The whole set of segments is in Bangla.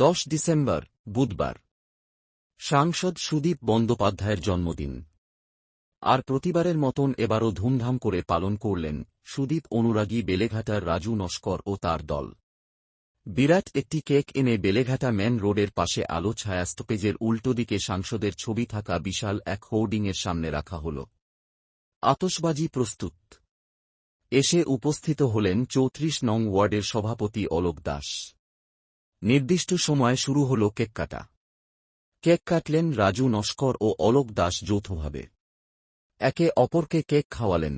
10 ডিসেম্বর বুধবার সাংসদ সুদীপ বন্দ্যোপাধ্যায়ের জন্মদিন। আর প্রতিবারের মতন এবারও ধুমধাম করে পালন করলেন সুদীপ অনুরাগী বেলেঘাটার রাজু নস্কর ও তার দল। বিরাট একটি কেক এনে বেলেঘাটা মেন রোডের পাশে আলো ছায়া স্টপেজের উল্টো দিকে সাংসদের ছবি থাকা বিশাল এক হোর্ডিংয়ের সামনে রাখা হল। আতশবাজি প্রস্তুত। এসে উপস্থিত হলেন 34 নং ওয়ার্ডের সভাপতি অলোক দাস। নির্দিষ্ট সময়ে শুরু হল কেক কাটা। কেক কাটলেন রাজু নস্কর ও অলোক দাস যৌথভাবে। একে অপরকে কেক খাওয়ালেন।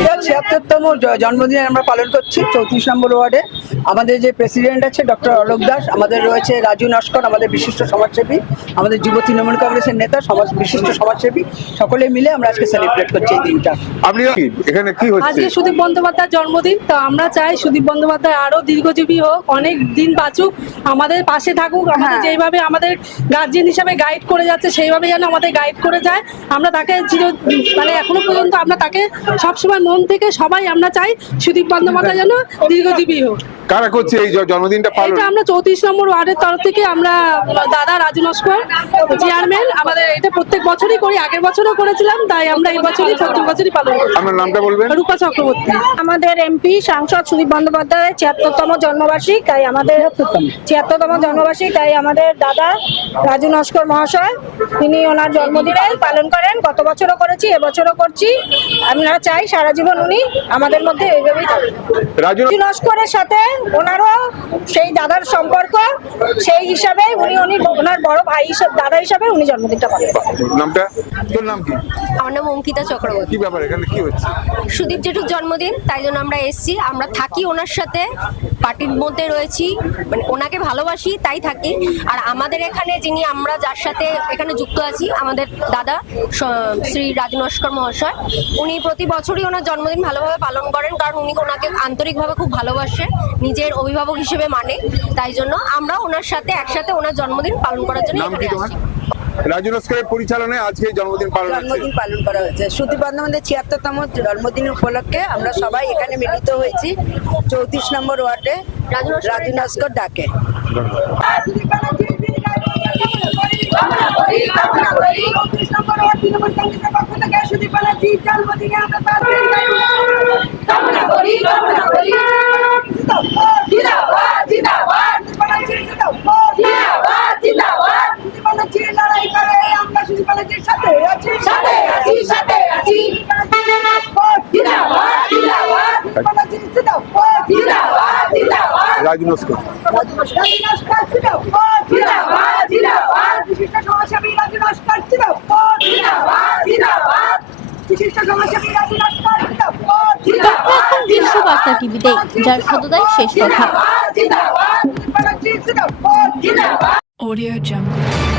এটা ৭৬তম জন্মদিন আমরা পালন করছি ৩৪ নম্বর ওয়ার্ডে। আমাদের যে প্রেসিডেন্ট আছে ডক্টর অলোক দাস, আমাদের রয়েছে রাজু নস্কর, আমাদের বিশিষ্ট সমাজসেবী, আমাদের যুব তৃণমূল কংগ্রেসের নেতা, বিশিষ্ট সমাজসেবী, সকলে মিলে আমরা আজকে সেলিব্রেট করছি এই দিনটা। আপনি এখানে কি হচ্ছে? আজকে সুদীপ বন্দ্যোপাধ্যায়ের জন্মদিন, তো আমরা চাই সুদীপ বন্দ্যোপাধ্যায় আরো দীর্ঘজীবী হোক, অনেক দিন বাঁচুক, আমাদের পাশে থাকুক, আমাদের যেইভাবে আমাদের গার্জিয়ান হিসাবে গাইড করে যাচ্ছে সেইভাবে যেন আমাদের গাইড করে যায়। আমরা তাকে মানে এখনো পর্যন্ত আমরা তাকে সবসময় মন থেকে সবাই আমরা চাই সুদীপ বন্দ্যোপাধ্যায় যেন দীর্ঘজীবী হোক। কারা করছে এই জন্মদিনটা পালন? এটা আমরা 34 নম্বর ওয়ার্ডের তরফ থেকে আমরা দাদা রাজু নস্কর চেয়ারম্যান, আমাদের এটা প্রত্যেক বছরই করি, আগের বছরও করেছিলাম, তাই আমরা এই বছরই প্রত্যেক বছরই পালন করি। আপনার নামটা বলবেন? রূপা চক্রবর্তী। আমাদের এমপি সাংসদ সুদীপ বন্দ্যোপাধ্যায়ের ৭৬তম জন্মবার্ষিকী, তাই আমাদের ৭৬তম জন্মবার্ষিকী, তাই আমাদের দাদা রাজু নস্কর মহাশয় তিনি ওনার জন্মদিনে পালন করেন। গত বছরও করেছি, এবছরও করছি। আমরা চাই সারা জীবন উনি আমাদের মধ্যে এইভাবেই থাকবেন। রাজু নস্করের সাথে ওনারও সেই দাদার সম্পর্ক, সেই হিসাবে উনি ওনার বড় ভাই হিসাবে, দাদা হিসাবে উনি জন্মদিনটা পালন করেন। নামটা? তোর নাম কি? আমার নাম অঙ্কিতা চক্রবর্তী। কি ব্যাপার এখানে কি হচ্ছে? সুদীপ জেঠুর জন্মদিন, তাই জন্য আমরা এসেছি। আমরা থাকি ওনার সাথে, পার্টির মধ্যে রয়েছি, মানে ওনাকে ভালোবাসি তাই থাকি। আর আমাদের এখানে যিনি আমরা যার সাথে এখানে যুক্ত আছি, আমাদের দাদা শ্রী রাজু নস্কর মহাশয়, উনি প্রতি বছরই ওনার জন্মদিন ভালোভাবে পালন করেন, কারণ উনি ওনাকে আন্তরিকভাবে খুব ভালোবাসে, নিজের অভিভাবক হিসেবে মানে। তাই জন্য আমরা ওনার সাথে একসাথে ওনার জন্মদিন পালন করার জন্য এখানে আসি। রাজু নস্করের পরিচালনায় আজকে জন্মদিন পালন করা হয়েছে। সুদীপ বন্দ্যোপাধ্যায়ের ৭৬তম জন্মদিন উপলক্ষে আমরা সবাই এখানে মিলিত হয়েছি ৩৪ নম্বর ওয়ার্ডে রাজু নস্কর ডাকে। রাজু নস্কর বিশ্ববার্তা টিভিতে, যার সততাই শেষ কথা। Audio Jungle।